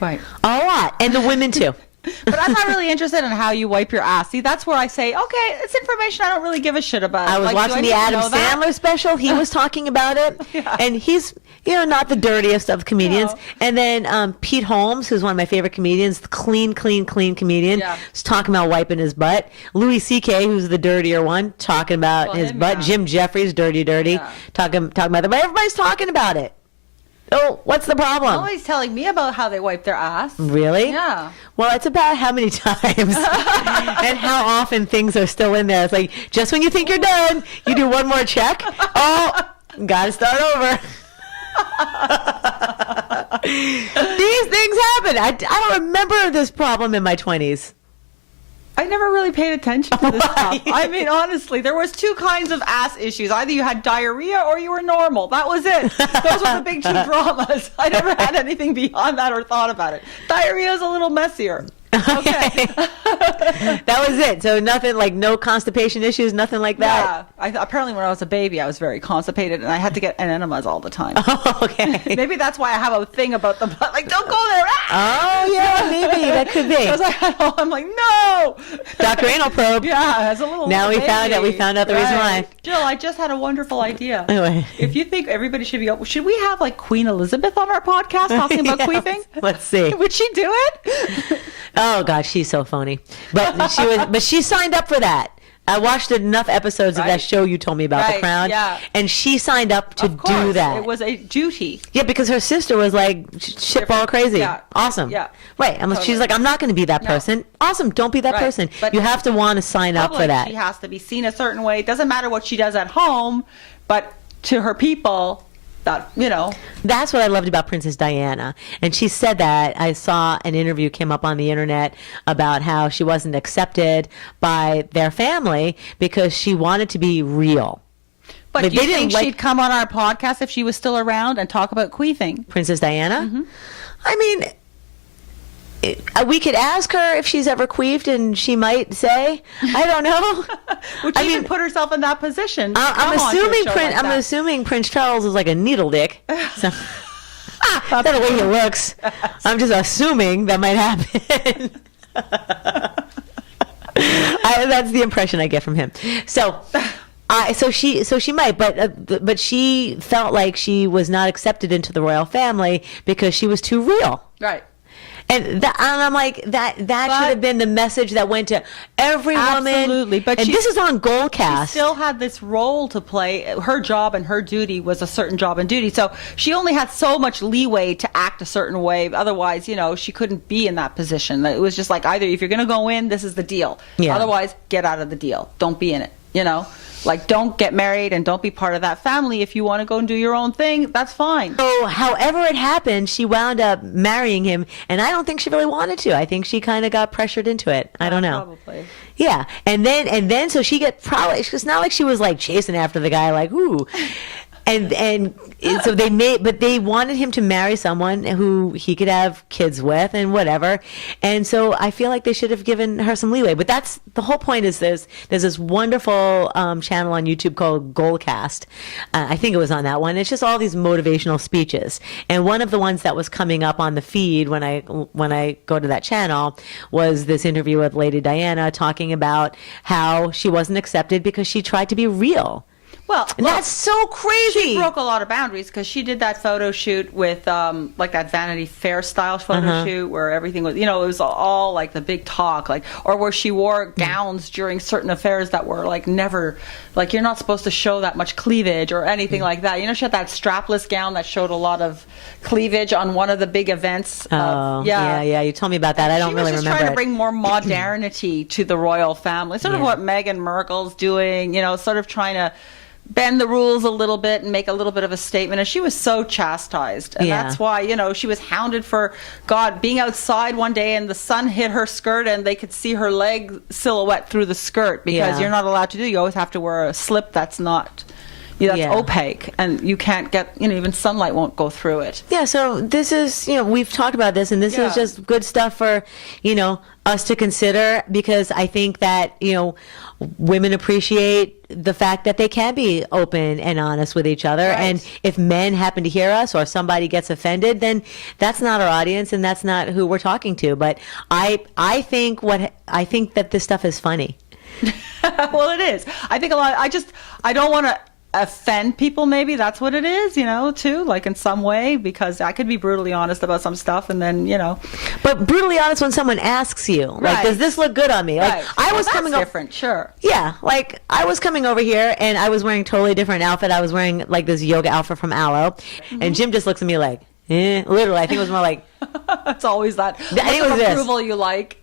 Right. a lot, and the women too. But I'm not really interested in how you wipe your ass. See, that's where I say, okay, it's information I don't really give a shit about. I was Like, do watching need the to Adam know that? Sandler special. He was talking about it, Yeah. and he's not the dirtiest of comedians. No. And then Pete Holmes, who's one of my favorite comedians, the clean comedian, Yeah. is talking about wiping his butt. Louis C.K., who's the dirtier one, talking about Well, his him, butt. yeah. Jim Jeffries, dirty, Yeah. talking about that. But everybody's talking about it. Oh, what's the problem? Nobody's telling me about how they wipe their ass. Really? Yeah. Well, it's about how many times and how often things are still in there. It's like just when you think you're done, you do one more check. Oh, gotta start over. These things happen. I don't remember this problem in my 20s. I never really paid attention to this Right. stuff. I mean, honestly, there was two kinds of ass issues. Either you had diarrhea or you were normal. That was it. Those were the big two dramas. I never had anything beyond that or thought about it. Diarrhea is a little messier. Okay. That was it. So nothing like no constipation issues, nothing like that. Yeah. Apparently, when I was a baby, I was very constipated, and I had to get enemas all the time. Oh, okay. Maybe that's why I have a thing about the butt. Like, don't go there. Oh, yeah, maybe that could be. Because I'm like, no. Dr. Anal Probe. Yeah, as a little Now little we found baby. out. We found out the reason why. Jill, I just had a wonderful idea. Anyway. If you think everybody should be, should we have like Queen Elizabeth on our podcast talking about Yeah, queefing? let's see. Would she do it? Oh gosh, she's so phony. But she signed up for that. I watched enough episodes of that Right. show you told me about, The Right, Crown, yeah. and she signed up to Of course, do that. It was a duty. Yeah, because her sister was like shitball crazy. Yeah. Awesome. Yeah. Right. Totally. She's like, I'm not going to be that No. person. Awesome. Don't be that Right. person. But you have to want to sign up for Public, that. She has to be seen a certain way. It doesn't matter what she does at home, but to her people, that, you know. That's what I loved about Princess Diana. And she said that. I saw an interview came up on the internet about how she wasn't accepted by their family because she wanted to be real. But do you think she'd come on our podcast if she was still around and talk about queefing? Princess Diana? Mm-hmm. I mean, we could ask her if she's ever queefed, and she might say, "I don't know." Would she even put herself in that position? I'm assuming Prince Charles is like a needle dick. So, that's the way he looks. I'm just assuming that might happen. That's the impression I get from him. So she might, but she felt like she was not accepted into the royal family because she was too real. Right. And I'm like, that should have been the message that went to every woman. Absolutely. But this is on Goldcast. She still had this role to play. Her job and her duty was a certain job and duty. So she only had so much leeway to act a certain way. Otherwise, you know, she couldn't be in that position. It was just like, either if you're going to go in, this is the deal. Yeah. Otherwise, get out of the deal. Don't be in it, you know? Like, don't get married and don't be part of that family. If you want to go and do your own thing, that's fine. So, however it happened, she wound up marrying him, and I don't think she really wanted to. I think she kind of got pressured into it. I don't know. Probably. Yeah, and then so she get probably. It's not like she was like chasing after the guy, like ooh. And so they wanted him to marry someone who he could have kids with and whatever. And so I feel like they should have given her some leeway. But that's the whole point. Is there's this wonderful channel on YouTube called Goldcast. I think it was on that one. It's just all these motivational speeches. And one of the ones that was coming up on the feed when I go to that channel was this interview with Lady Diana talking about how she wasn't accepted because she tried to be real. Well, that's so crazy. She broke a lot of boundaries because she did that photo shoot with like that Vanity Fair style photo shoot where everything was, you know, it was all like the big talk, like, or where she wore gowns during certain affairs that were like never, like you're not supposed to show that much cleavage or anything like that. You know, she had that strapless gown that showed a lot of cleavage on one of the big events. Yeah. You told me about that. I don't really remember. She was just trying to bring more modernity to the royal family, sort of what Meghan Markle's doing, you know, sort of trying to bend the rules a little bit and make a little bit of a statement. And she was so chastised. And that's why, you know, she was hounded for, God, being outside one day and the sun hit her skirt and they could see her leg silhouette through the skirt because you're not allowed to do. You always have to wear a slip that's not, that's opaque, and you can't get, you know, even sunlight won't go through it. Yeah, so this is, you know, we've talked about this, and this is just good stuff for, you know, us to consider, because I think that, you know, women appreciate the fact that they can be open and honest with each other. Right. And if men happen to hear us or somebody gets offended, then that's not our audience and that's not who we're talking to. But I think that this stuff is funny. Well, it is. I think I don't want to offend people. Maybe that's what it is, you know, too, like in some way, because I could be brutally honest about some stuff and then, you know. But brutally honest when someone asks you, like, does this look good on me? Like, I was coming over. Different, sure. Yeah, like I was coming over here and I was wearing a totally different outfit. I was wearing like this yoga outfit from Aloe, and Jim just looks at me like, literally. I think it was more like. It's always that. I think it was approval this. You like.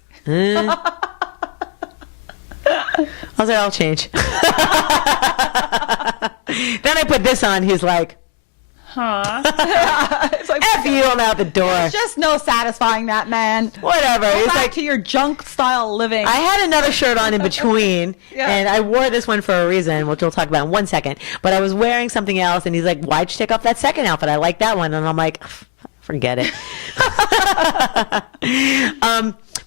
I was like, I'll change. Then I put this on. He's like, It's like, F you, I'm out the door. There's just no satisfying that man. Whatever. Go He's back like to your junk style living. I had another shirt on in between, and I wore this one for a reason, which we'll talk about in 1 second. But I was wearing something else, and he's like, why'd you take off that second outfit? I like that one. And I'm like, forget it.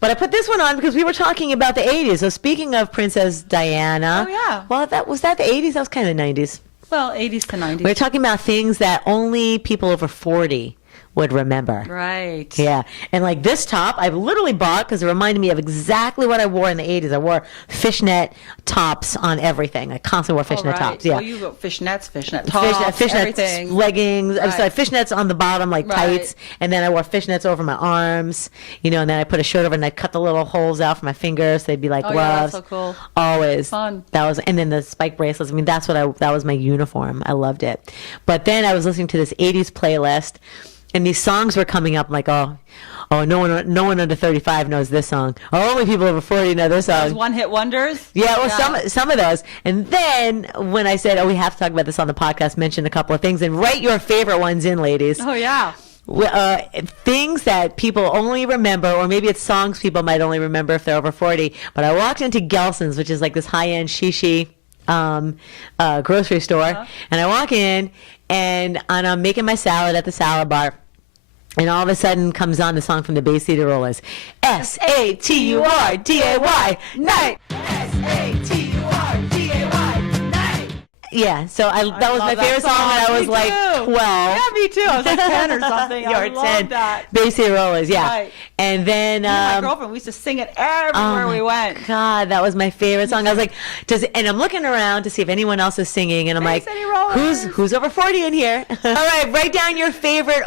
But I put this one on because we were talking about the 80s. So speaking of Princess Diana. Oh, yeah. Well, was that the 80s? That was kind of the 90s. Well, 80s to 90s. We were talking about things that only people over 40 would remember. Right. Yeah. And like this top, I literally bought because it reminded me of exactly what I wore in the 80s. I wore fishnet tops on everything. I constantly wore fishnet tops. Yeah. Well, you got fishnets, fishnet tops, everything. Leggings. Right. So I had fishnets on the bottom, like tights. And then I wore fishnets over my arms, you know, and then I put a shirt over and I'd cut the little holes out for my fingers. So they'd be like gloves. Yeah, that's so cool. Always. Fun. And then the spike bracelets. I mean, that was my uniform. I loved it. But then I was listening to this 80s playlist. And these songs were coming up. I'm like, oh, oh, no one under 35 knows this song. Oh, only people over 40 know this song. Those one-hit wonders. Yeah, well, some of those. And then when I said, oh, we have to talk about this on the podcast, mention a couple of things and write your favorite ones in, ladies. Oh, yeah. Things that people only remember, or maybe it's songs people might only remember if they're over 40. But I walked into Gelson's, which is like this high-end shishi grocery store, and I walk in, and I'm making my salad at the salad bar. And all of a sudden comes on the song from the Bay City Rollers. S-A-T-U-R-D-A-Y, night. S-A-T-U-R-D-A-Y, night. Yeah, so that was my favorite song when I was like 12. Yeah, me too. I was like 10 or something. You were I 10. love that. Bay City Rollers, yeah. Right. And then My girlfriend, we used to sing it everywhere we went. God, that was my favorite song. I was like, and I'm looking around to see if anyone else is singing, and I'm like, who's over 40 in here? All right, write down your favorite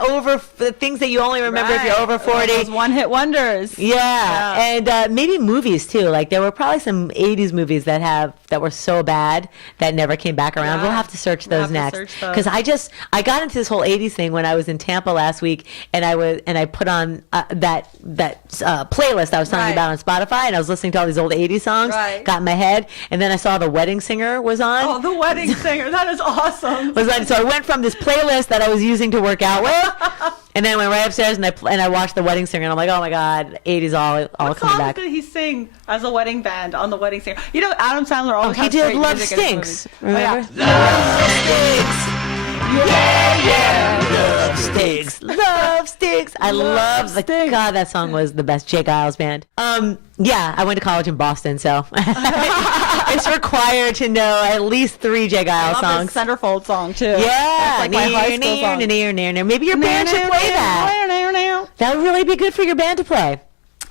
things that you only remember if you're over 40. Those one-hit wonders. Yeah. And maybe movies too. Like there were probably some 80s movies that were so bad that never came back around. Yeah. We'll have to search those next, because I got into this whole 80s thing when I was in Tampa last week, and I put on that playlist I was telling you about on Spotify, and I was listening to all these old 80s songs, got in my head, and then I saw The Wedding Singer was on. Oh, The Wedding Singer, that is awesome. So I went from this playlist that I was using to work out with, and then I went right upstairs and I watched The Wedding Singer, and I'm like, oh my God, 80s all coming back. What song did he sing as a wedding band on The Wedding Singer? You know, Adam Sandler always has he did great Love music in his Stinks. movies. Remember? Oh, yeah. Love Stinks. Love Stinks. Love Stinks. I love God, that song was the best. Jay Giles Band. Yeah, I went to college in Boston, so it's required to know at least 3 Jay Giles songs. His Centerfold song too. Yeah, that's like my high school song. Maybe your band should play that. That would really be good for your band to play.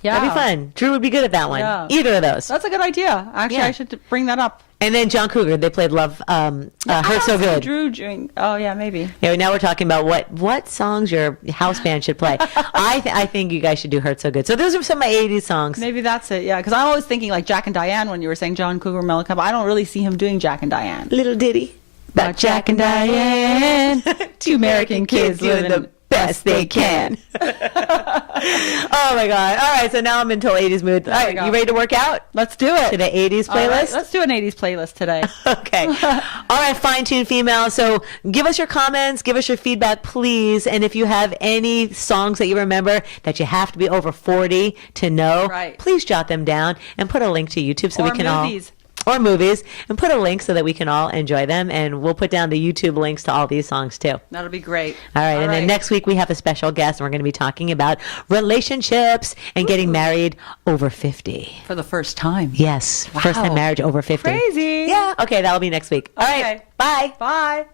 Yeah, that'd be fun. Drew would be good at that one. Yeah. Either of those. That's a good idea. Actually, I should bring that up. And then John Cougar, they played Love, Hurt So Good. Drew doing, oh yeah, maybe. Yeah, now we're talking about what songs your house band should play. I think you guys should do Hurt So Good. So those are some of my 80s songs. Maybe that's it, yeah. Because I'm always thinking like Jack and Diane when you were saying John Cougar Mellencamp. I don't really see him doing Jack and Diane. Little ditty about Jack and Diane. 2 American kids living the best they can. Oh my God. All right, so now I'm into 80s mood. All right, you ready to work out? Let's do it. To the 80s playlist? Right, let's do an 80s playlist today. Okay. All right, fine-tuned female. So give us your comments, give us your feedback, please. And if you have any songs that you remember that you have to be over 40 to know, please jot them down and put a link to YouTube so we can or movies, and put a link so that we can all enjoy them, and we'll put down the YouTube links to all these songs too. That'll be great. All right, and then next week we have a special guest, and we're going to be talking about relationships and getting married over 50. For the first time. Yes, first time marriage over 50. Crazy. Yeah, okay, that'll be next week. All right, bye. Bye.